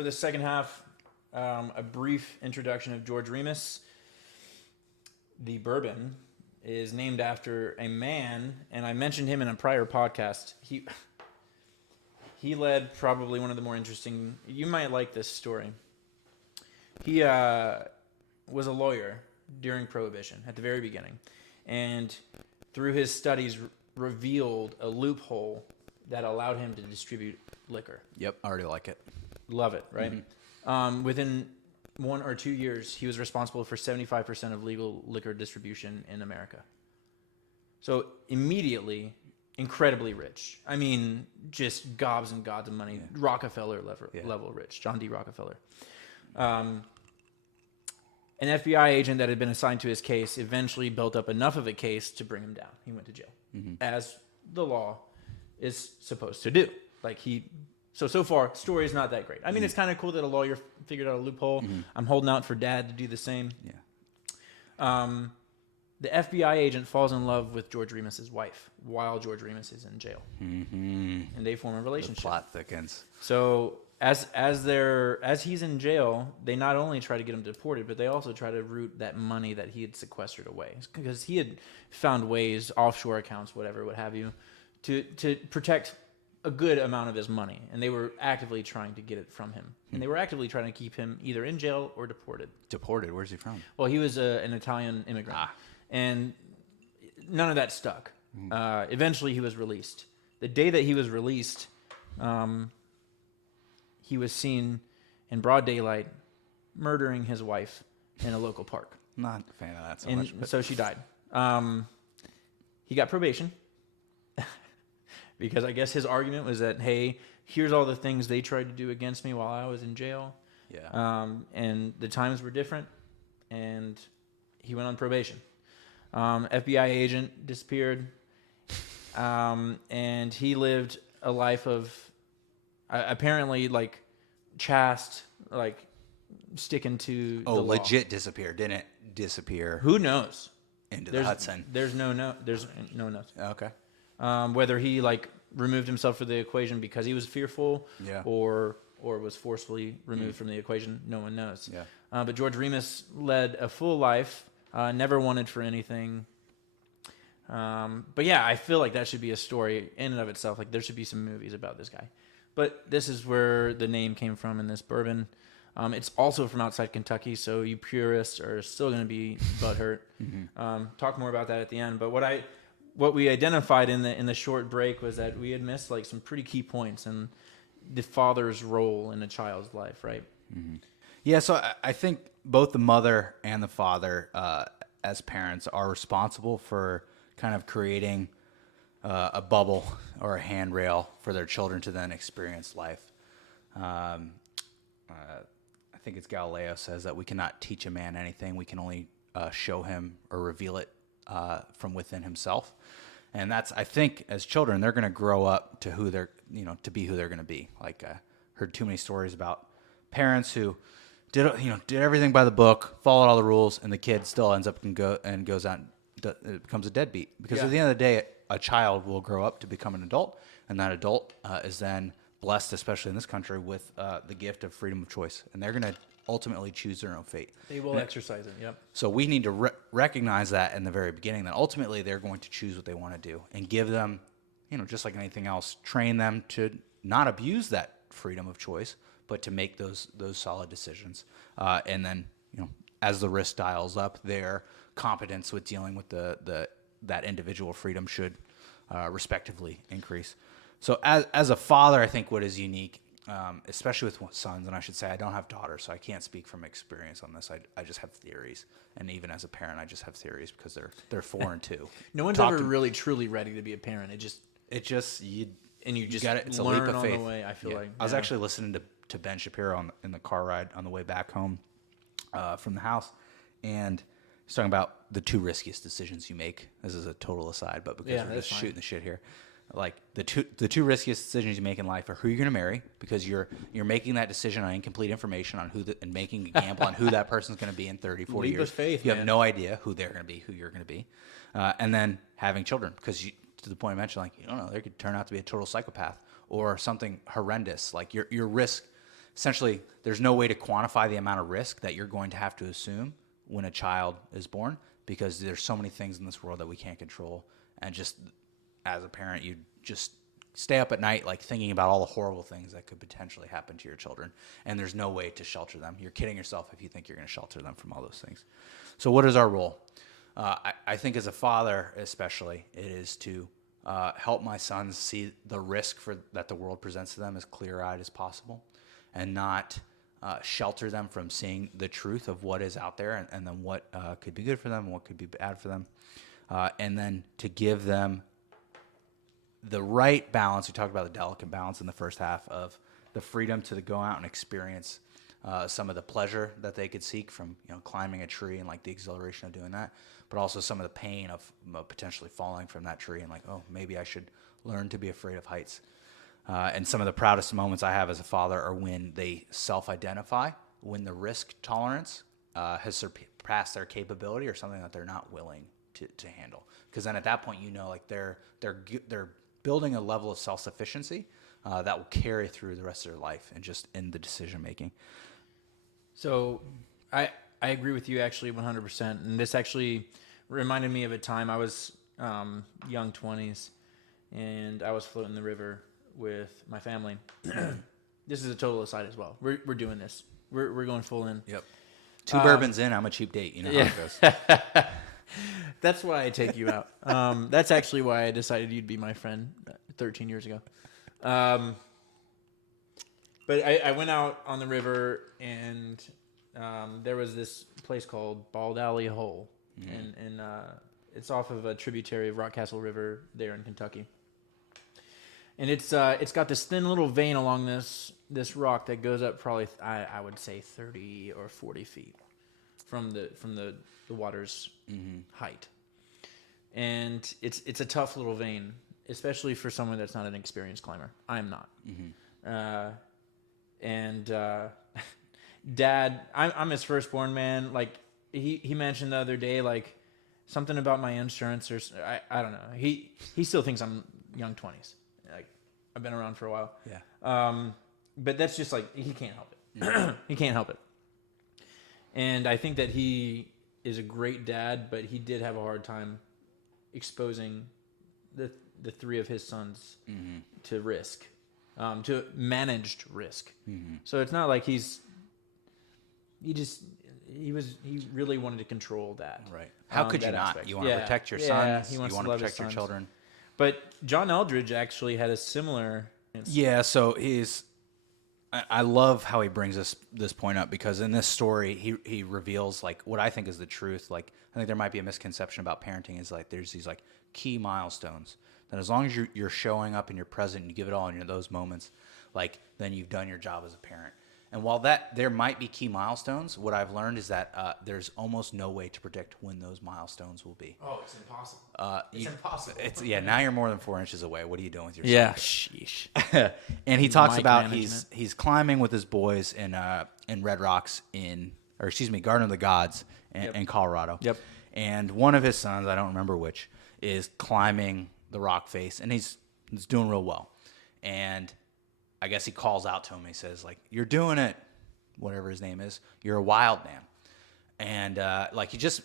for the second half, a brief introduction of George Remus. The Bourbon is named after a man, and I mentioned him in a prior podcast. He led probably one of the more interesting... You might like this story. He was a lawyer during Prohibition at the very beginning, and through his studies revealed a loophole that allowed him to distribute liquor. Yep, I already like it. Love it, right? Mm-hmm. Within 1 or 2 years, he was responsible for 75% of legal liquor distribution in America. So immediately, incredibly rich. I mean, just gobs and gobs of money. Yeah. Rockefeller level rich. John D. Rockefeller. An FBI agent that had been assigned to his case eventually built up enough of a case to bring him down. He went to jail, as the law is supposed to do. So far, story is not that great. I mean, it's kind of cool that a lawyer figured out a loophole. I'm holding out for Dad to do the same. Yeah. The FBI agent falls in love with George Remus's wife while George Remus is in jail, and they form a relationship. The plot thickens. So as he's in jail, they not only try to get him deported, but they also try to root that money that he had sequestered away, because he had found ways, offshore accounts, whatever, what have you, to protect a good amount of his money, and they were actively trying to get it from him, and they were actively trying to keep him either in jail or deported. Deported? Where's he from? Well, he was an Italian immigrant, and none of that stuck. Eventually, he was released. The day that he was released, he was seen in broad daylight murdering his wife in a local park. Not a fan of that so much. So she died. He got probation. Because I guess his argument was that, hey, here's all the things they tried to do against me while I was in jail. Yeah. And the times were different, and he went on probation. FBI agent disappeared, and he lived a life of apparently chaste, sticking to the law. Legit disappeared, didn't disappear? Who knows? Into the Hudson. There's no notes. Okay. Whether he removed himself from the equation because he was fearful, or was forcefully removed from the equation, no one knows. Yeah. But George Remus led a full life, never wanted for anything. But yeah, I feel like that should be a story in and of itself. There should be some movies about this guy. But this is where the name came from in this bourbon. It's also from outside Kentucky, so you purists are still going to be butthurt. Talk more about that at the end. But what we identified in the short break was that we had missed some pretty key points in the father's role in a child's life, right? Yeah, so I think both the mother and the father, as parents, are responsible for kind of creating a bubble or a handrail for their children to then experience life. I think it's Galileo says that we cannot teach a man anything. We can only show him or reveal it from within himself. And that's, I think, as children, they're going to grow up to who they're, to be who they're going to be. Heard too many stories about parents who did everything by the book, followed all the rules, and the kid still ends up and goes out and becomes a deadbeat. Because at the end of the day, a child will grow up to become an adult, and that adult is then blessed, especially in this country, with the gift of freedom of choice. And they're going to ultimately choose their own fate. They will exercise it, yep. So we need to recognize that in the very beginning, that ultimately they're going to choose what they want to do, and give them, just like anything else, train them to not abuse that freedom of choice, but to make those solid decisions. And then, as the risk dials up, their competence with dealing with that individual freedom should respectively increase. So as a father, I think what is unique, especially with sons, and I should say I don't have daughters, so I can't speak from experience on this. I just have theories, and even as a parent, I just have theories because they're 4 and 2. No one's ever really truly ready to be a parent. You just got it. It's a leap of faith. On the way, I feel like. I was actually listening to Ben Shapiro in the car ride on the way back home from the house, and he's talking about the 2 riskiest decisions you make. This is a total aside, but because we're just shooting the shit here. The two riskiest decisions you make in life are who you're going to marry, because you're making that decision on incomplete information on and making a gamble on who that person's going to be in 30, 40 Leap years. of faith, you have no idea who they're going to be, who you're going to be. And then having children, because to the point I mentioned, you don't know, they could turn out to be a total psychopath or something horrendous. Your risk essentially there's no way to quantify the amount of risk that you're going to have to assume when a child is born, because there's so many things in this world that we can't control. And just as a parent, you just stay up at night like thinking about all the horrible things that could potentially happen to your children, and there's no way to shelter them. You're kidding yourself if you think you're going to shelter them from all those things. So what is our role? I think as a father especially, it is to help my sons see the risk that the world presents to them as clear-eyed as possible, and not shelter them from seeing the truth of what is out there, and then what could be good for them and what could be bad for them, and then to give them the right balance. We talked about the delicate balance in the first half of the freedom to go out and experience some of the pleasure that they could seek from climbing a tree and like the exhilaration of doing that, but also some of the pain of potentially falling from that tree and like, oh, maybe I should learn to be afraid of heights. And some of the proudest moments I have as a father are when they self-identify when the risk tolerance has surpassed their capability or something that they're not willing to handle. Because then at that point, like they're building a level of self-sufficiency that will carry through the rest of their life and just in the decision making. So I agree with you actually 100%. And this actually reminded me of a time I was young 20s, and I was floating the river with my family. This is a total aside as well. We're doing this. We're going full in. Yep. 2 bourbons in, I'm a cheap date. You know how it goes. That's why I take you out. That's actually why I decided you'd be my friend 13 years ago. But I went out on the river, and there was this place called Bald Alley Hole, and it's off of a tributary of Rockcastle River there in Kentucky. And it's got this thin little vein along this rock that goes up probably I would say 30 or 40 feet from the water's height. And it's a tough little vein, especially for someone that's not an experienced climber. I'm not. Dad, I'm his firstborn, man. Like he mentioned the other day, like something about my insurance, or I don't know. He still thinks I'm young 20s. Like I've been around for a while. Yeah. But that's just like he can't help it. He can't help it. And I think that he is a great dad, but he did have a hard time exposing the 3 of his sons to risk, to managed risk. So it's not like he really wanted to control that. Right. How could you not? Aspect. You want to protect your sons. You want to protect your children. But John Eldridge actually had a similar. Yeah. So I love how he brings this point up, because in this story he reveals like what I think is the truth. Like I think there might be a misconception about parenting is like there's these like key milestones that as long as you're showing up and you're present and you give it all in those moments, like then you've done your job as a parent. And while there might be key milestones, what I've learned is that there's almost no way to predict when those milestones will be. Oh, it's impossible. It's impossible. Now you're more than 4 inches away. What are you doing with your son? Yeah, sheesh. And he talks about management. he's climbing with his boys in Red Rocks Garden of the Gods in Colorado. Yep. And one of his sons, I don't remember which, is climbing the rock face, and he's doing real well. And I guess he calls out to him. He says, like, "You're doing it," whatever his name is. "You're a wild man." And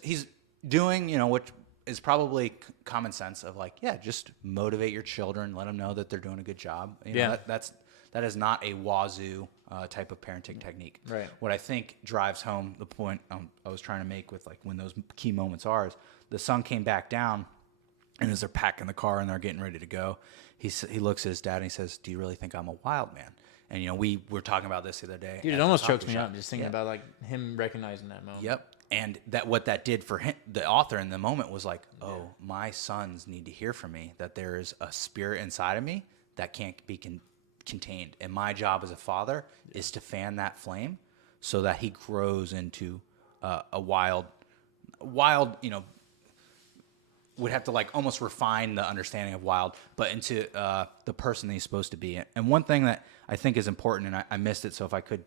he's doing, what is probably common sense of like, yeah, just motivate your children, let them know that they're doing a good job. That is not a wazoo type of parenting technique. Right. What I think drives home the point I was trying to make with like when those key moments are is the son came back down, and as they're packing the car and they're getting ready to go, he looks at his dad and he says, "Do you really think I'm a wild man?" And we were talking about this the other day. Dude, it almost chokes me up just thinking about like him recognizing that moment. Yep. And what that did for him, the author in the moment, was like, oh, my sons need to hear from me that there is a spirit inside of me that can't be contained, and my job as a father is to fan that flame so that he grows into a wild, would have to like almost refine the understanding of wild, but into the person that he's supposed to be. And one thing that I think is important, and I missed it, so if I could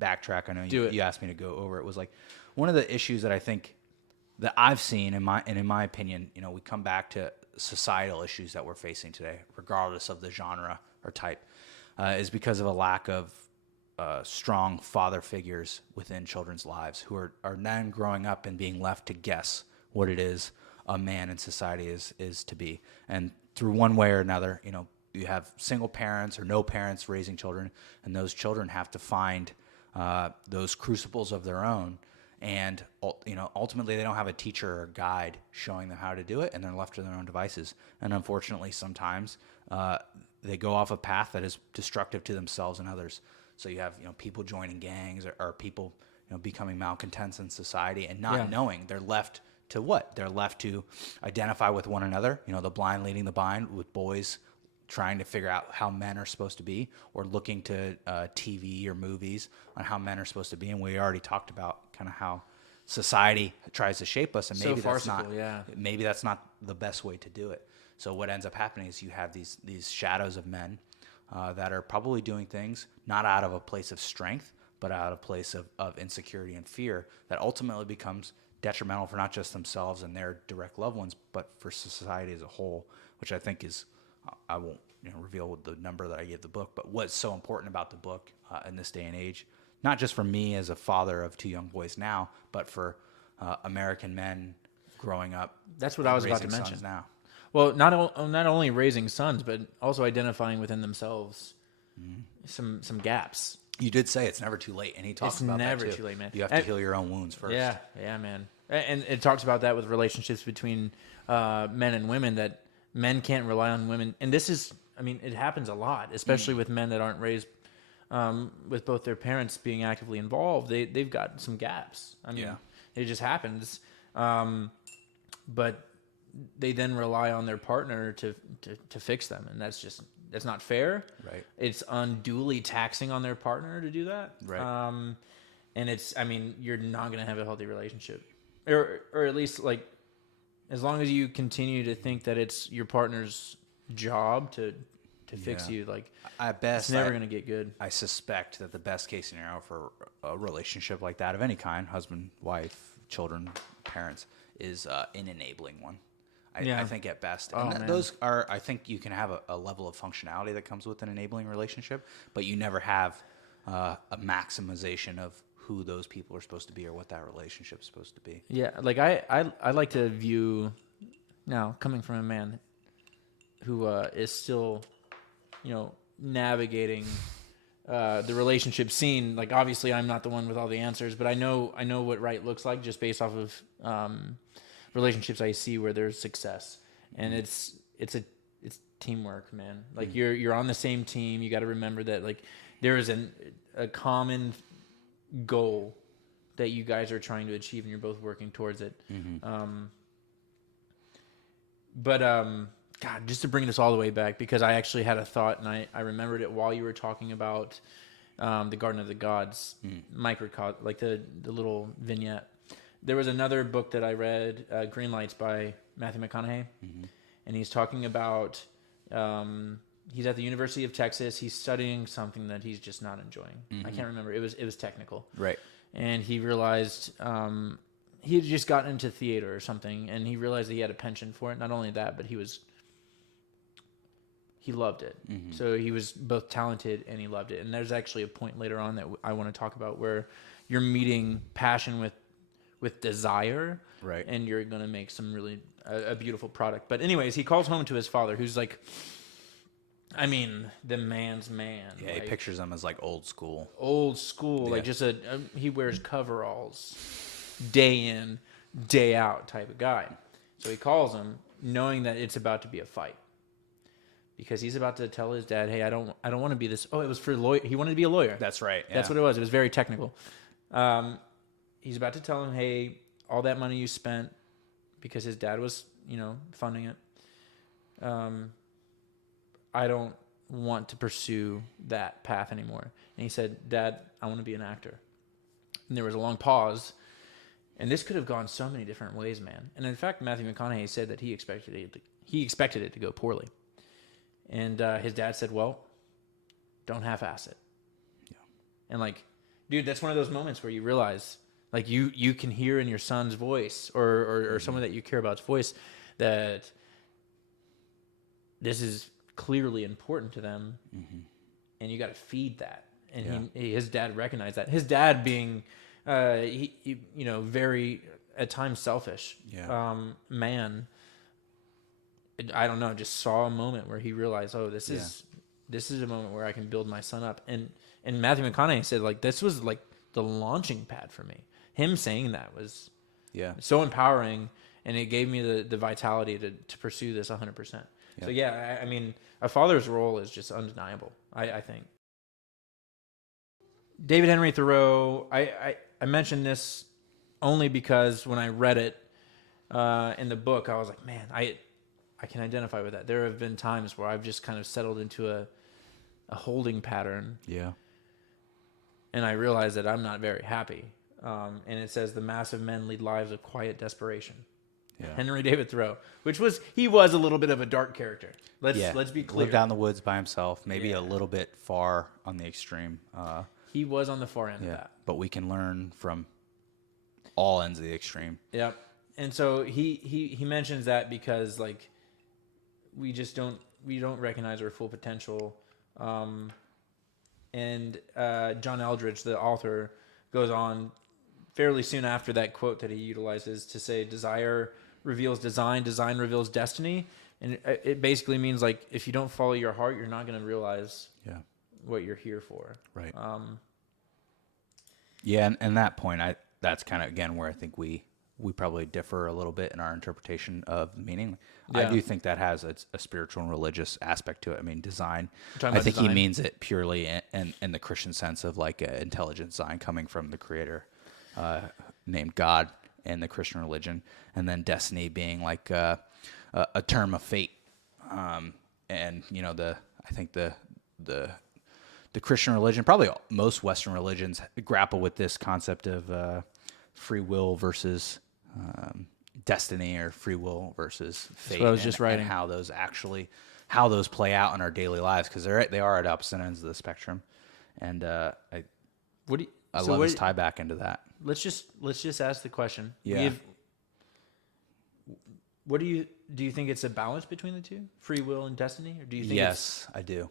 backtrack, I know you asked me to go over it, was like one of the issues that I think that I've seen in my opinion, we come back to societal issues that we're facing today, regardless of the genre or type, is because of a lack of strong father figures within children's lives who are then growing up and being left to guess what it is a man in society is to be. And through one way or another, you have single parents or no parents raising children, and those children have to find those crucibles of their own. And ultimately, they don't have a teacher or guide showing them how to do it, and they're left to their own devices. And unfortunately, sometimes they go off a path that is destructive to themselves and others. So you have people joining gangs or people becoming malcontents in society and not knowing. They're left to what? They're left to identify with one another. The blind leading the blind, with boys trying to figure out how men are supposed to be, or looking to TV or movies on how men are supposed to be. And we already talked about kind of how society tries to shape us, and maybe maybe that's not the best way to do it. So what ends up happening is you have these shadows of men that are probably doing things not out of a place of strength, but out of a place of insecurity and fear that ultimately becomes detrimental for not just themselves and their direct loved ones, but for society as a whole, which I think is, I won't reveal the number that I gave the book, but what's so important about the book in this day and age, not just for me as a father of two young boys now, but for American men growing up. That's what I was about to mention now. Well, not only raising sons, but also identifying within themselves some gaps. You did say it's never too late, and he talks about that too. It's never too late, man. You have to heal your own wounds first. Yeah, man. And it talks about that with relationships between men and women, that men can't rely on women. And this is, it happens a lot, especially with men that aren't raised with both their parents being actively involved. They've got some gaps. It just happens. But they then rely on their partner to fix them, and that's not fair. Right. It's unduly taxing on their partner to do that. Right. And you're not going to have a healthy relationship, or at least, like, as long as you continue to think that it's your partner's job to fix you, like, at best, it's never going to get good. I suspect that the best case scenario for a relationship like that of any kind, husband, wife, children, parents, is an enabling one. I think at best. And those are, I think you can have a level of functionality that comes with an enabling relationship, but you never have a maximization of who those people are supposed to be or what that relationship is supposed to be. Yeah, like I like to view, now coming from a man who is still, navigating the relationship scene. Like, obviously I'm not the one with all the answers, but I know what right looks like just based off of relationships I see where there's success, and it's teamwork, man. Like, you're on the same team. You got to remember that, like, there is a common goal that you guys are trying to achieve, and you're both working towards it. God, just to bring this all the way back, because I actually had a thought, and I remembered it while you were talking about the Garden of the Gods, like the little vignette. There was another book that I read, Green Lights by Matthew McConaughey, and he's talking about, he's at the University of Texas. He's studying something that he's just not enjoying. I can't remember. It was technical. Right. And he realized he had just gotten into theater or something, and he realized that he had a penchant for it. Not only that, but he loved it. So he was both talented and he loved it. And there's actually a point later on that I want to talk about where you're meeting passion with desire, right? And you're going to make some really a beautiful product. But anyways, he calls home to his father, who's like, the man's man. Yeah, he pictures him as like old school, like just he wears coveralls day in, day out type of guy. So he calls him knowing that it's about to be a fight, because he's about to tell his dad, hey, I don't want to be this. Oh, it was for lawyer. He wanted to be a lawyer. That's right. Yeah. That's what it was. It was very technical. He's about to tell him, hey, all that money you spent, because his dad was, funding it. I don't want to pursue that path anymore. And he said, Dad, I want to be an actor. And there was a long pause. And this could have gone so many different ways, man. And in fact, Matthew McConaughey said that he expected it to go poorly. And his dad said, well, don't half-ass it. Yeah. And like, dude, that's one of those moments where you realize, like, you can hear in your son's voice or someone that you care about's voice that this is clearly important to them, and you got to feed that. and his dad recognized that. His dad being, very at times selfish, man. I don't know, just saw a moment where he realized, oh, this is a moment where I can build my son up. And Matthew McConaughey said, like, this was like the launching pad for me. Him saying that was so empowering, and it gave me the vitality to pursue this 100%. So I mean, a father's role is just undeniable, I think. David Henry Thoreau, I mentioned this only because when I read it in the book, I was like, man, I can identify with that. There have been times where I've just kind of settled into a holding pattern. Yeah. And I realize that I'm not very happy. And it says the mass of men lead lives of quiet desperation. Yeah. Henry David Thoreau, he was a little bit of a dark character. Let's be clear. Lived out in the woods by himself, maybe a little bit far on the extreme. He was on the far end of that. But we can learn from all ends of the extreme. Yeah. And so he mentions that because like we don't recognize our full potential. And John Eldridge, the author, goes on fairly soon after that quote that he utilizes to say, desire reveals design reveals destiny. And it basically means like, if you don't follow your heart, you're not going to realize what you're here for. Right. And that point, that's kind of, again, where I think we probably differ a little bit in our interpretation of the meaning. I do think that has a spiritual and religious aspect to it. I mean, design, I think he means it purely in the Christian sense of like intelligent design coming from the creator named God in the Christian religion, and then destiny being like a term of fate. And I think the Christian religion, probably most Western religions, grapple with this concept of free will versus destiny, or free will versus fate. So I was just writing and how those play out in our daily lives, because they are at opposite ends of the spectrum. And I love this tie back into that. Let's just ask the question. Yeah. What do you think it's a balance between the two, free will and destiny, or do you think? Yes, I do.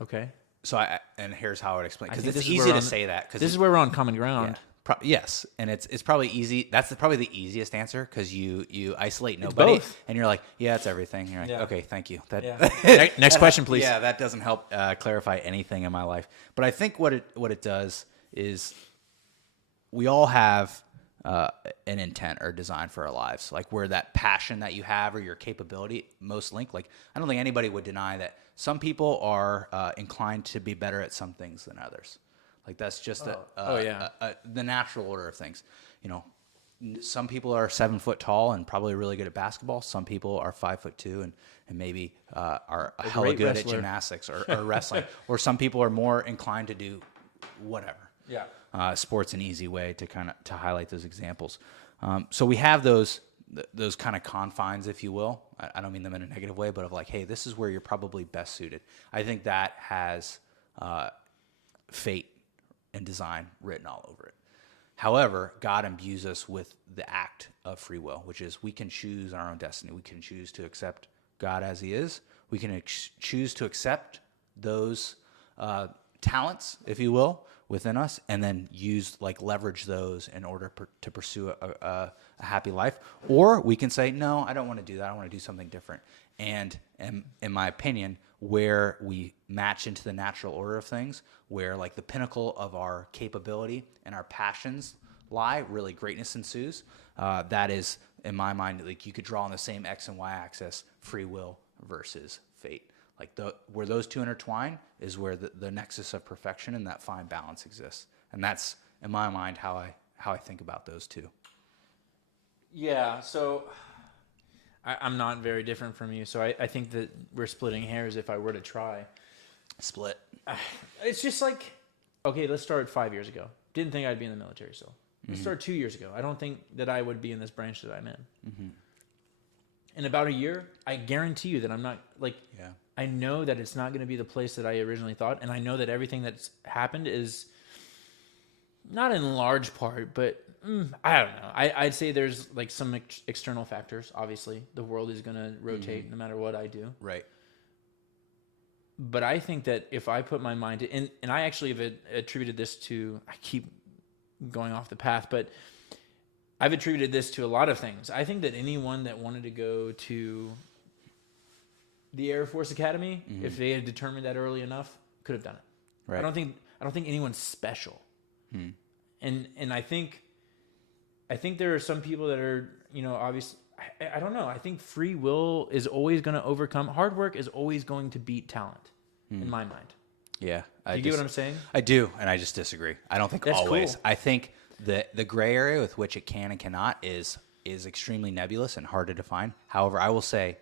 Okay. So and here's how I would explain, because it's easy to say that. This is where we're on common ground. Yeah. Yes, and it's probably easy. That's probably the easiest answer, because you isolate nobody, and you're like, yeah, it's everything. You're like, okay, thank you. Next question, please. Yeah, that doesn't help clarify anything in my life. But I think what it does is we all have an intent or design for our lives, like where that passion that you have or your capability most link. Like, I don't think anybody would deny that some people are inclined to be better at some things than others. Like, that's just the natural order of things. Some people are 7 foot tall and probably really good at basketball. Some people are 5'2" and maybe are hella good at gymnastics or wrestling. Or some people are more inclined to do whatever. Yeah. Sport's an easy way to highlight those examples. So we have those kind of confines, if you will. I don't mean them in a negative way, but of like, hey, this is where you're probably best suited. I think that has fate and design written all over it. However, God imbues us with the act of free will, which is we can choose our own destiny. We can choose to accept God as he is. We can choose to accept those talents, if you will, within us, and then leverage those in order to pursue a happy life. Or we can say, no, I don't want to do that. I want to do something different. And in my opinion, where we match into the natural order of things, where like the pinnacle of our capability and our passions lie, really greatness ensues. That is, in my mind, like you could draw on the same X and Y axis, free will versus fate. Like where those two intertwine is where the nexus of perfection and that fine balance exists. And that's, in my mind, how I think about those two. Yeah, so I'm not very different from you. So I think that we're splitting hairs if I were to try. Split. It's just like, okay, let's start 5 years ago. Didn't think I'd be in the military still. Let's start 2 years ago. I don't think that I would be in this branch that I'm in. Mm-hmm. In about a year, I guarantee you that I'm not, I know that it's not going to be the place that I originally thought. And I know that everything that's happened is not in large part, but I don't know. I'd say there's like some external factors. Obviously, the world is going to rotate no matter what I do. Right. But I think that if I put my mind to, and I actually have attributed this to, I keep going off the path, but I've attributed this to a lot of things. I think that anyone that wanted to go to the Air Force Academy, if they had determined that early enough, could have done it. Right. I don't think anyone's special. And I think there are some people that are, obviously, I don't know. I think free will is always going to overcome. Hard work is always going to beat talent, in my mind. Yeah. Do you get what I'm saying? I do, and I just disagree. I don't think That's always. cool. I think the gray area with which it can and cannot is extremely nebulous and hard to define. However, I will say,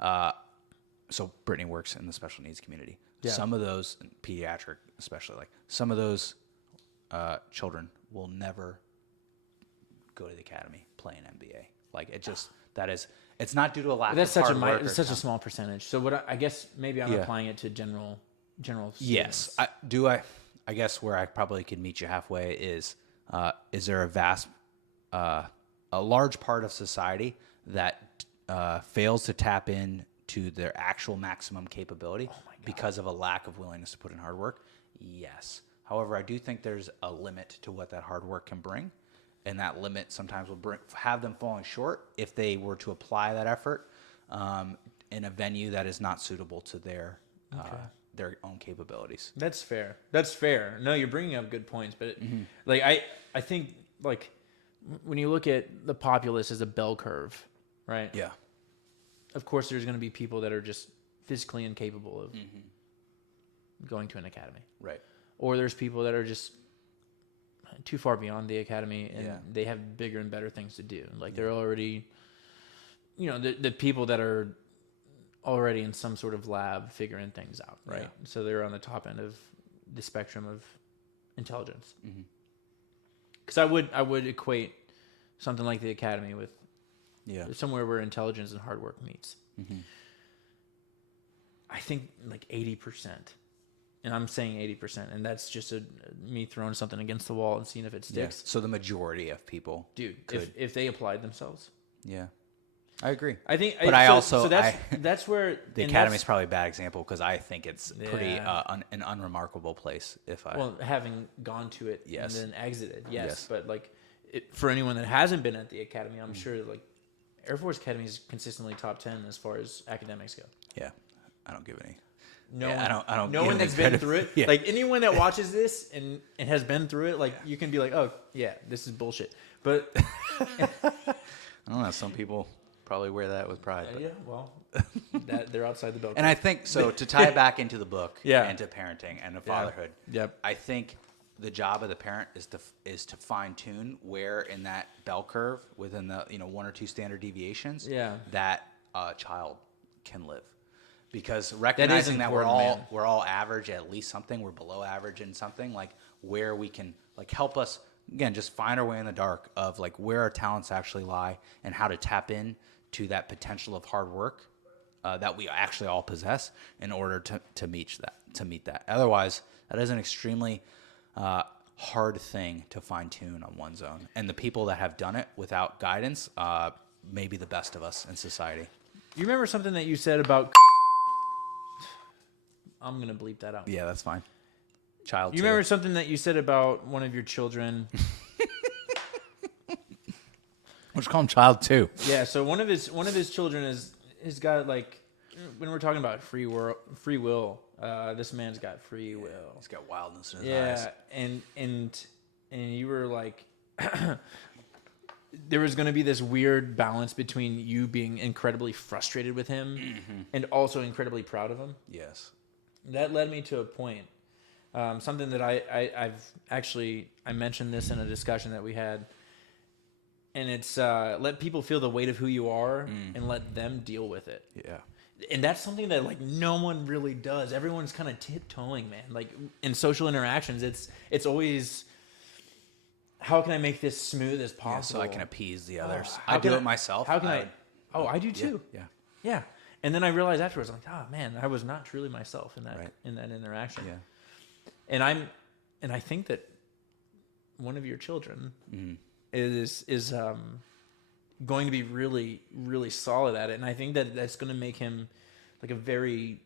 so Brittany works in the special needs community. Yeah. Some of those, pediatric especially, like some of those children will never go to the academy, play an MBA. Like it's not due to a lack That's of such hard work. it's such a small percentage. So I guess maybe I'm applying it to general Yes. students. I guess where I probably could meet you halfway is there a large part of society that fails to tap in to their actual maximum capability because of a lack of willingness to put in hard work? Yes. However, I do think there's a limit to what that hard work can bring. And that limit sometimes will have them falling short if they were to apply that effort in a venue that is not suitable to their own capabilities. That's fair. No, you're bringing up good points, but like I think like when you look at the populace as a bell curve, right? Yeah. Of course, there's going to be people that are just physically incapable of going to an academy, Right. or there's people that are just too far beyond the academy and they have bigger and better things to do. Like they're already, the people that are already in some sort of lab figuring things out, right? Yeah. So they're on the top end of the spectrum of intelligence. Because I would equate something like the academy with somewhere where intelligence and hard work meets. I think like 80%. And I'm saying 80%, and that's just me throwing something against the wall and seeing if it sticks. Yeah. So the majority of people, Dude, if they applied themselves, I agree. I think. That's where the academy is probably a bad example because I think it's pretty an unremarkable place. Having gone to it and then exited, Yes. but like for anyone that hasn't been at the academy, I'm sure like Air Force Academy is consistently top 10 as far as academics go. Yeah, I don't give any. I don't. No give one any that's been credit. through it, Yeah. like anyone that watches this and has been through it, like you can be like, oh yeah, this is bullshit. But I don't know. Some people probably wear that with pride. But. yeah, well, they're outside the bell. And I think so. To tie it back into the book, Yeah. and to parenting and to fatherhood. Yep. I think the job of the parent is to fine tune where in that bell curve within the 1 or 2 standard deviations that a child can live. Because recognizing that we're all average at least something, we're below average in something, like where we can like help us again just find our way in the dark of like where our talents actually lie and how to tap in to that potential of hard work that we actually all possess in order to meet that. Otherwise, that is an extremely hard thing to fine tune on one's own. And the people that have done it without guidance may be the best of us in society. You remember something that you said about? I'm gonna bleep that out. Yeah, that's fine. Child. You remember something that you said about one of your children? We'll just call him Child 2. Yeah. So one of his children has got like when we're talking about free will. This man's got free will. He's got wildness in his eyes. and you were like, there was going to be this weird balance between you being incredibly frustrated with him and also incredibly proud of him. Yes. That led me to a point, something that I mentioned this in a discussion that we had, and it's let people feel the weight of who you are and let them deal with it. Yeah. And that's something that like no one really does. Everyone's kind of tiptoeing, man. Like in social interactions, it's always, how can I make this smooth as possible? So I can appease the others. I do it myself. How can I? Oh, I do too. Yeah. And then I realized afterwards, like, oh man, I was not truly myself in that interaction. Yeah. And I think that one of your children is going to be really, really solid at it. And I think that that's going to make him like a very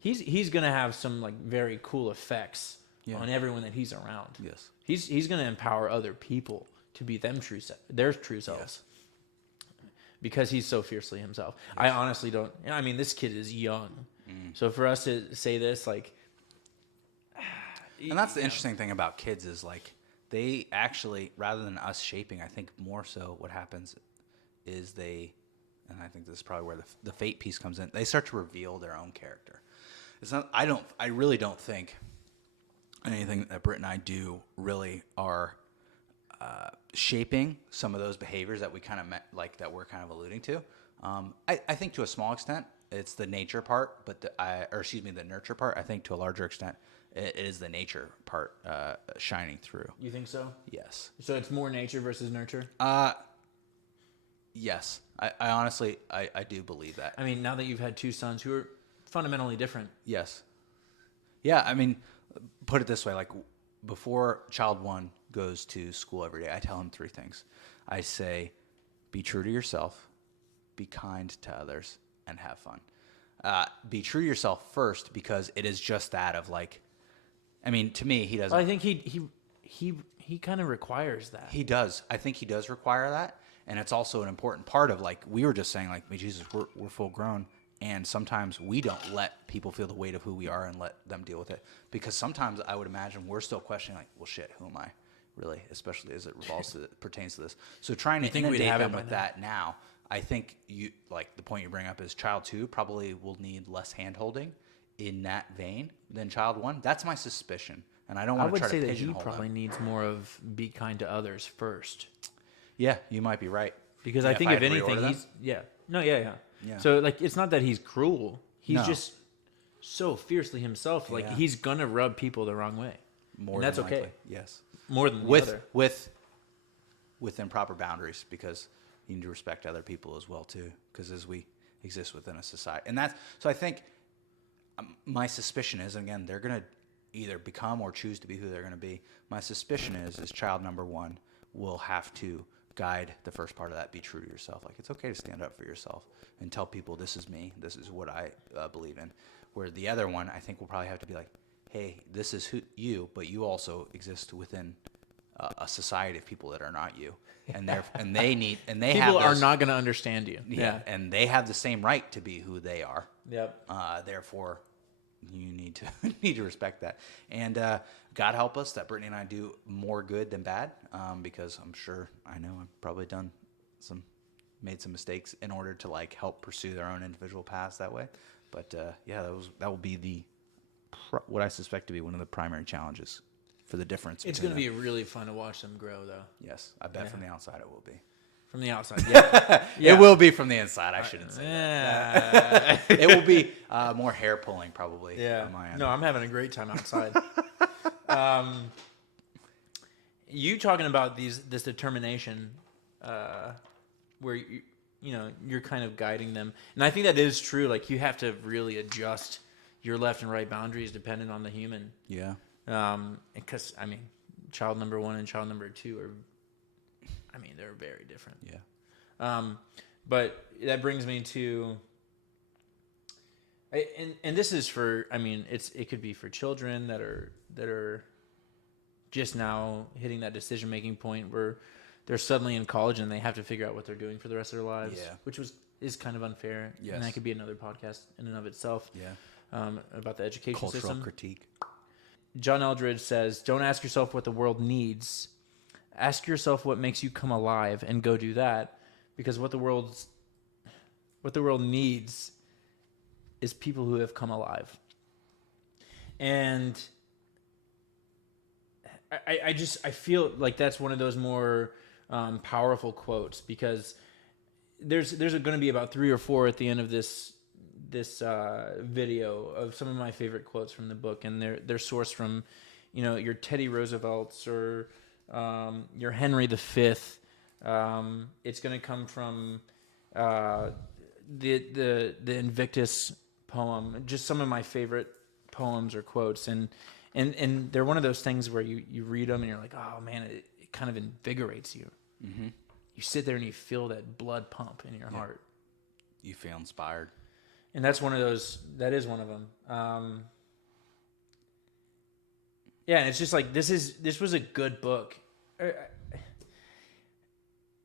he's gonna have some like very cool effects on everyone that he's around. Yes. He's gonna empower other people to be their true selves. Yes. Because he's so fiercely himself. Yes. I honestly don't. I mean, this kid is young, so for us to say this, like, and that's the interesting thing about kids is like they actually, rather than us shaping, I think more so what happens is they, and I think this is probably where the fate piece comes in. They start to reveal their own character. It's not. I really don't think anything that Britt and I do really are shaping some of those behaviors that we kind of that we're kind of alluding to. I think to a small extent it's the nature part, but the nurture part. I think to a larger extent it is the nature part shining through. You think so? Yes. So it's more nature versus nurture? Yes. I honestly I do believe that. I mean, now that you've had two sons who are fundamentally different. Yes. Yeah, I mean, put it this way, like before child one goes to school every day, I tell him three things. I say, be true to yourself, be kind to others, and have fun. Be true to yourself first, because it is just that of like, I mean, to me, he doesn't. Well, I think he kind of requires that. He does. I think he does require that, and it's also an important part of like we were just saying, like, Jesus, we're full grown. And sometimes we don't let people feel the weight of who we are and let them deal with it. Because sometimes I would imagine we're still questioning, like, well, shit, who am I really? Especially as it pertains to this. So trying to inundate them with that now, I think you, like the point you bring up is child two probably will need less hand-holding in that vein than child one. That's my suspicion. And I don't want to try to pigeonhole that he probably needs more of be kind to others first. Yeah, you might be right. Because I think if anything, yeah. So like, it's not that he's cruel. He's just so fiercely himself. Like he's gonna rub people the wrong way. More, and that's okay. Likely. Yes, more than the other. Within proper boundaries, because you need to respect other people as well too. Because as we exist within a society, and that's so. I think my suspicion is, again, they're gonna either become or choose to be who they're gonna be. My suspicion is child number one will have to guide the first part of that. Be true to yourself. Like, it's okay to stand up for yourself and tell people, this is me, this is what I believe in. Where the other one, I think, will probably have to be like, hey, this is you, but you also exist within a society of people that are not you, and people are not going to understand you. Yeah, and they have the same right to be who they are. Yep. Therefore, you need to respect that. And God help us that Brittany and I do more good than bad, because I know I've probably made some mistakes in order to like help pursue their own individual paths that way. But that will be what I suspect to be one of the primary challenges for the difference. It's going to be really fun to watch them grow, though. Yes, I bet from the outside it will be. From the outside, yeah. It will be from the inside. I shouldn't say that. It will be more hair pulling, probably. Yeah. On my end. No, I'm having a great time outside. You talking about this determination, where you're kind of guiding them, and I think that is true. Like, you have to really adjust your left and right boundaries depending on the human. Yeah. Because I mean, child number one and child number two are. I mean, they're very different. Yeah. But that brings me to, and this is for, I mean, it could be for children that are just now hitting that decision-making point where they're suddenly in college and they have to figure out what they're doing for the rest of their lives, which is kind of unfair. Yes. And that could be another podcast in and of itself. Yeah. About the education Cultural system. critique. John Eldredge says, don't ask yourself what the world needs. Ask yourself what makes you come alive and go do that, because what the world needs is people who have come alive. And I feel like that's one of those more powerful quotes, because there's going to be about 3 or 4 at the end of this video of some of my favorite quotes from the book, and they're sourced from your Teddy Roosevelt's or your Henry V. It's going to come from the Invictus poem, just some of my favorite poems or quotes, and they're one of those things where you read them and you're like, oh man, it kind of invigorates you. Mm-hmm. You sit there and you feel that blood pump in your heart. You feel inspired. And that's one of those. That is one of them. Yeah, and it's just like this was a good book.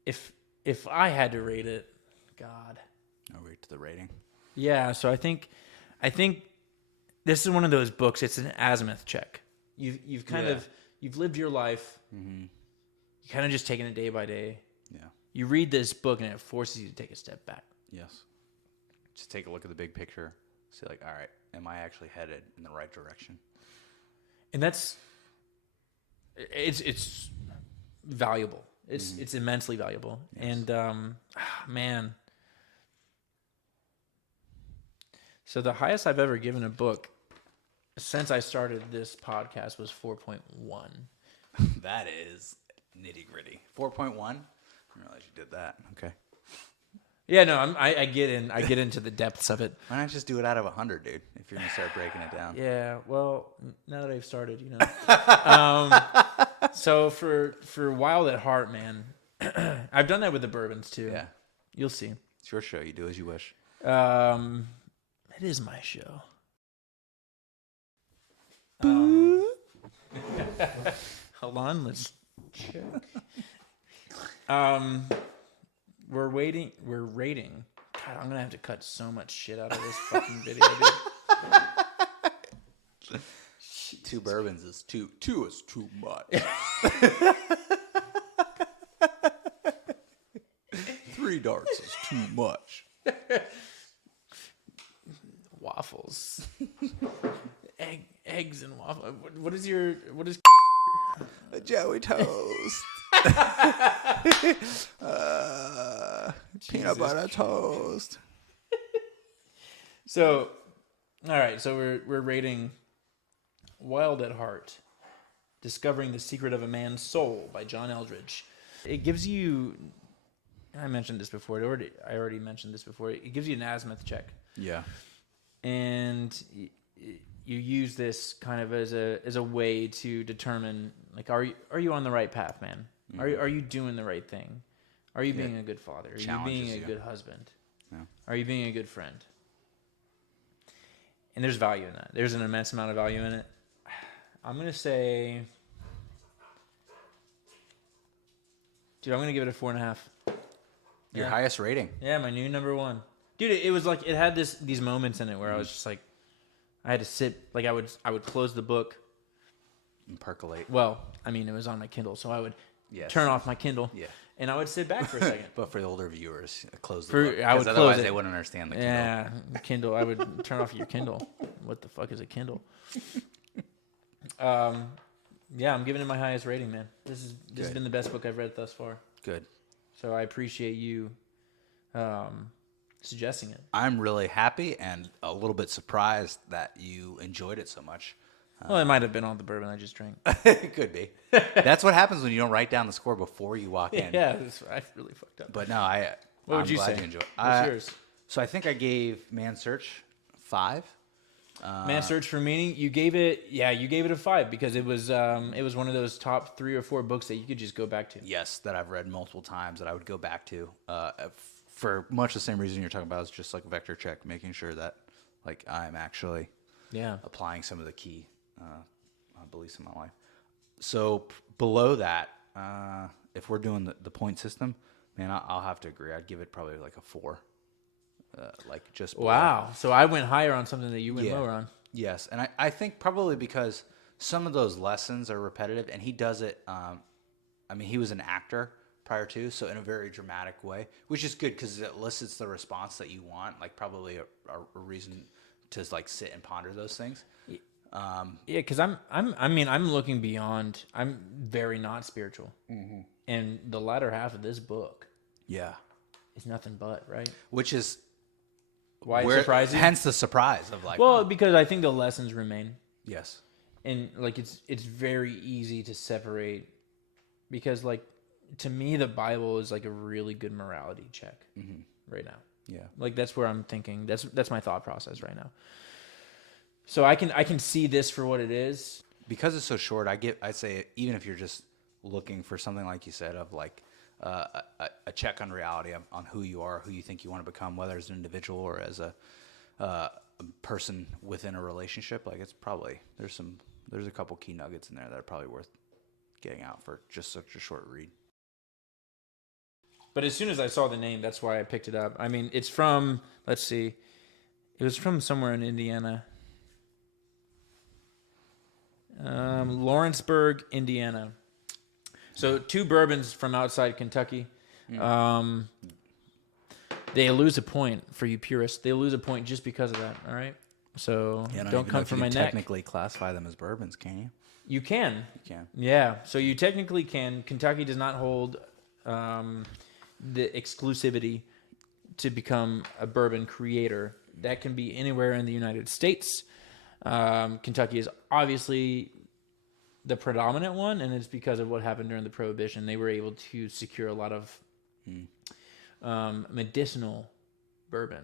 If I had to rate it, God. I'll rate to the rating. Yeah, so I think this is one of those books. It's an azimuth check. You've kind of you've lived your life. Mm-hmm. You kind of just taking it day by day. Yeah. You read this book and it forces you to take a step back. Yes. Just take a look at the big picture. Say like, all right, am I actually headed in the right direction? And that's it's valuable. It's immensely valuable. Yes. And man. So the highest I've ever given a book since I started this podcast was 4.1. That is nitty gritty. 4.1? I didn't realize you did that. Okay. Yeah, no, I get into the depths of it. Why not just do it out of 100, dude? If you're gonna start breaking it down. Yeah, well, now that I've started, so for Wild at Heart, man, I've done that with the bourbons too. Yeah, you'll see. It's your show. You do as you wish. It is my show. Hold on, let's check. We're rating. God, I'm gonna have to cut so much shit out of this fucking video, dude. 2 bourbons is too. 2 is too much. 3 darts is too much. Waffles, eggs and waffles. What is a Joey toast? Peanut butter toast. So, all right. So we're rating Wild at Heart, Discovering the Secret of a Man's Soul by John Eldridge. It gives you. I mentioned this before. I already mentioned this before. It gives you an azimuth check. Yeah. And you use this kind of as a way to determine, like, are you on the right path, man? Mm-hmm. Are you doing the right thing? Are you being a good father? Are you being a good husband? Yeah. Are you being a good friend? And there's value in that. There's an immense amount of value in it. I'm gonna say, dude, I'm gonna give it a 4.5. Your highest rating? Yeah, my new number 1. Dude, it was like it had these moments in it where I was just like, I had to sit, like I would close the book and percolate. Well, I mean, it was on my Kindle, so I would turn off my Kindle, and I would sit back for a second. But for the older viewers, close the book. I would otherwise close it. They wouldn't understand the Kindle. Yeah, Kindle. I would turn off your Kindle. What the fuck is a Kindle? Yeah, I'm giving it my highest rating, man. This has been the best book I've read thus far. Good. So I appreciate you suggesting it. I'm really happy and a little bit surprised that you enjoyed it so much. Well, it might have been all the bourbon I just drank. It could be. That's what happens when you don't write down the score before you walk in. Yeah, I really fucked up. But no, What would you say? You enjoy it. What's yours? So I think I gave Man's Search 5. Man's Search for Meaning. You gave it a 5 because it was one of those top 3 or 4 books that you could just go back to. Yes, that I've read multiple times that I would go back to. For much the same reason you're talking about, is just like vector check, making sure that like I'm actually applying some of the key beliefs in my life. So below that, if we're doing the point system, man, I'll have to agree. I'd give it probably like a 4. Like just below. Wow. So I went higher on something that you went lower on. Yes, and I think probably because some of those lessons are repetitive, and he does it. I mean, he was an actor prior to, so in a very dramatic way, which is good because it elicits the response that you want, like probably a reason to like sit and ponder those things. Yeah, because I'm looking beyond. I'm very not spiritual, and the latter half of this book, is nothing but right. Which is why it's surprising. Hence the surprise of like. Well, because I think the lessons remain. Yes, and like it's very easy to separate, because like to me the Bible is like a really good morality check right now. Yeah, like that's where I'm thinking. That's my thought process right now. So I can see this for what it is. Because it's so short, I'd say even if you're just looking for something like you said of like a check on reality on who you are, who you think you want to become, whether as an individual or as a a person within a relationship, like it's probably there's a couple key nuggets in there that are probably worth getting out for just such a short read. But as soon as I saw the name, that's why I picked it up. I mean, it's from, let's see, it was from somewhere in Indiana. Lawrenceburg, Indiana. So 2 bourbons from outside Kentucky. They lose a point for you purists. They lose a point just because of that, all right? So don't come for my neck. Technically classify them as bourbons, can you? You can. You can. Yeah, so you technically can. Kentucky does not hold the exclusivity to become a bourbon creator. That can be anywhere in the United States. Kentucky is obviously the predominant one, and it's because of what happened during the Prohibition. They were able to secure a lot of medicinal bourbon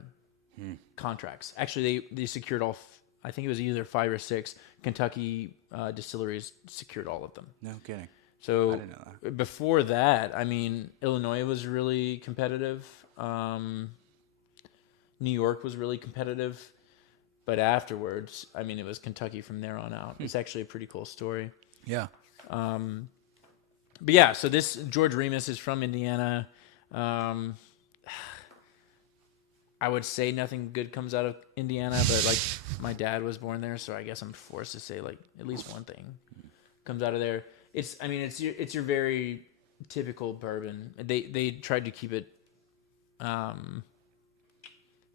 contracts. Actually, they secured all. I think it was either 5 or 6 Kentucky distilleries secured all of them. No kidding. So I didn't know that. Before that, I mean, Illinois was really competitive. New York was really competitive. But afterwards, I mean, it was Kentucky from there on out. It's actually a pretty cool story. Yeah. But yeah, so this George Remus is from Indiana. I would say nothing good comes out of Indiana, but like my dad was born there, so I guess I'm forced to say like at least one thing comes out of there. It's your very typical bourbon. They tried to keep it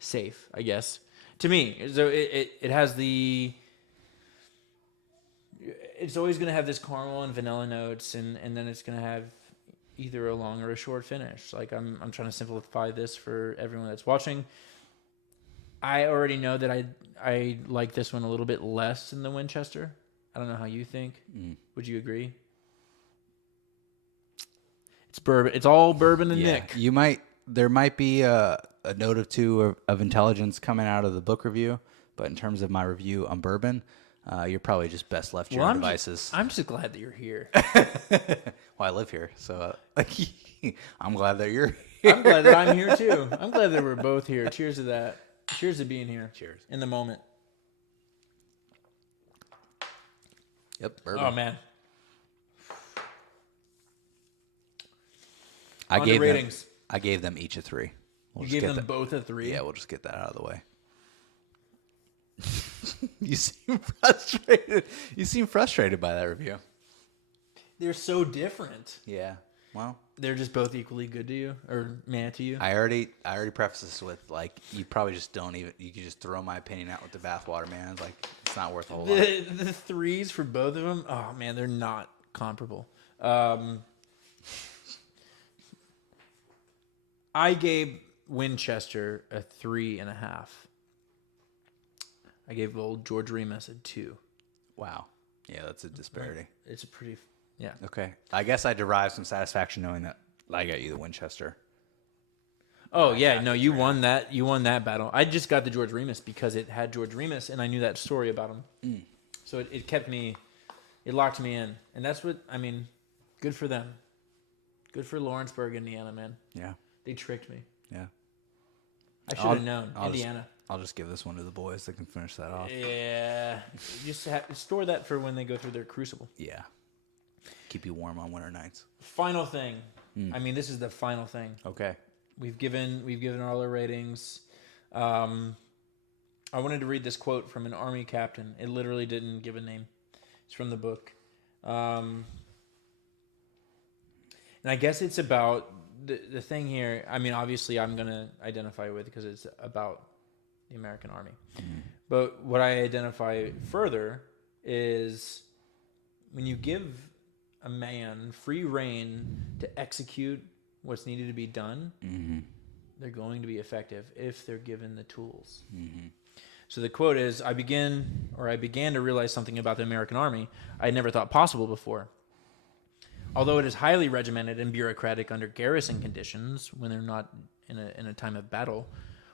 safe, I guess. To me, so it has it's always going to have this caramel and vanilla notes, and then it's going to have either a long or a short finish. Like I'm trying to simplify this for everyone that's watching. I already know that I like this one a little bit less than the Winchester. I don't know how you think. Would you agree? It's bourbon. It's all bourbon and Nick. There might be a note or two of intelligence coming out of the book review, but in terms of my review on bourbon, you're probably just best left to your own devices. I'm just glad that you're here. Well, I live here, so I'm glad that you're here. I'm glad that I'm here too. I'm glad that we're both here. Cheers to that. Cheers to being here. Cheers. In the moment. Yep, bourbon. Oh, man. I gave them each a 3. You gave them both a 3? Yeah, we'll just get that out of the way. You seem frustrated. You seem frustrated by that review. They're so different. Yeah. Well, they're just both equally good to you, or meh to you. I already prefaced this with like you probably just don't even. You can just throw my opinion out with the bathwater, man. It's like it's not worth a whole lot. The 3s for both of them. Oh man, they're not comparable. I gave Winchester a 3.5. I gave old George Remus a 2. Wow. Yeah, that's a disparity. It's a pretty, yeah. Okay. I guess I derived some satisfaction knowing that I got you the Winchester. Oh, yeah. No, you won that. You won that battle. I just got the George Remus because it had George Remus, and I knew that story about him. So it kept me, it locked me in. And that's what, I mean, good for them. Good for Lawrenceburg, Indiana, man. Yeah. They tricked me. Yeah. I should have known. Indiana. I'll just give this one to the boys. They can finish that off. Yeah. Just store that for when they go through their crucible. Yeah. Keep you warm on winter nights. Final thing. I mean, this is the final thing. Okay. We've given all our ratings. I wanted to read this quote from an Army captain. It literally didn't give a name. It's from the book. And I guess it's about the thing here. I mean, obviously, I'm going to identify with because it's about the American Army. But what I identify further is when you give a man free reign to execute what's needed to be done, they're going to be effective if they're given the tools. So the quote is, I began to realize something about the American Army I had never thought possible before. Although it is highly regimented and bureaucratic under garrison conditions when they're not in a time of battle,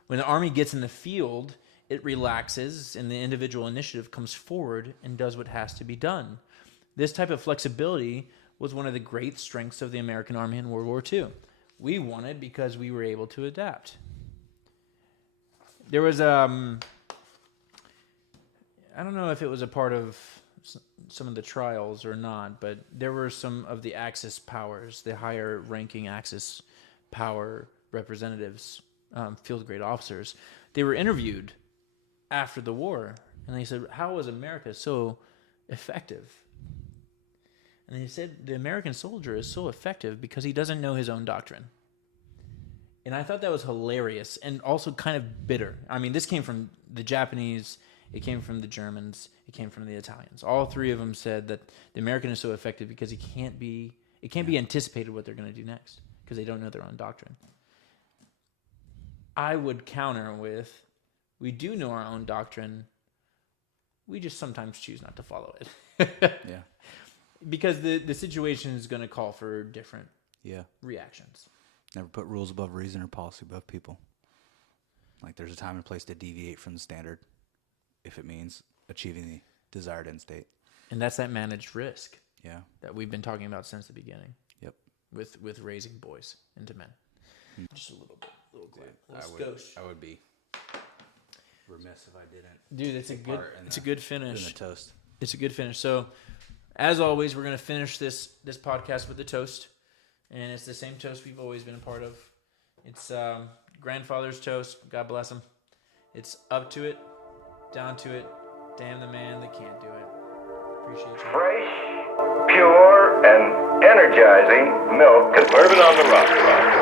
when the Army gets in the field, it relaxes and the individual initiative comes forward and does what has to be done. This type of flexibility was one of the great strengths of the American Army in World War II. We won it because we were able to adapt. There was I don't know if it was a part of some of the trials or not, but there were some of the Axis powers, the higher ranking Axis power representatives, field grade officers. They were interviewed after the war, and they said, how was America so effective? And they said, the American soldier is so effective because he doesn't know his own doctrine. And I thought that was hilarious and also kind of bitter. I mean, this came from the Japanese, it came from the Germans, it came from the Italians. All three of them said that the American is so effective because it can't be anticipated what they're going to do next because they don't know their own doctrine. I would counter with, we do know our own doctrine, we just sometimes choose not to follow it. Yeah. Because the situation is going to call for different reactions. Never put rules above reason or policy above people. Like there's a time and place to deviate from the standard if it means achieving the desired end state. And that's that managed risk. Yeah. That we've been talking about since the beginning. Yep. With raising boys into men. Just a little bit. I would be remiss if I didn't. Dude, it's a good finish. In the toast. It's a good finish. So, as always, we're going to finish this podcast with the toast. And it's the same toast we've always been a part of. It's grandfather's toast. God bless him. It's up to it, down to it, damn the man that can't do it. Appreciate you. Fresh, pure, and energizing milk. Bourbon on the Rock.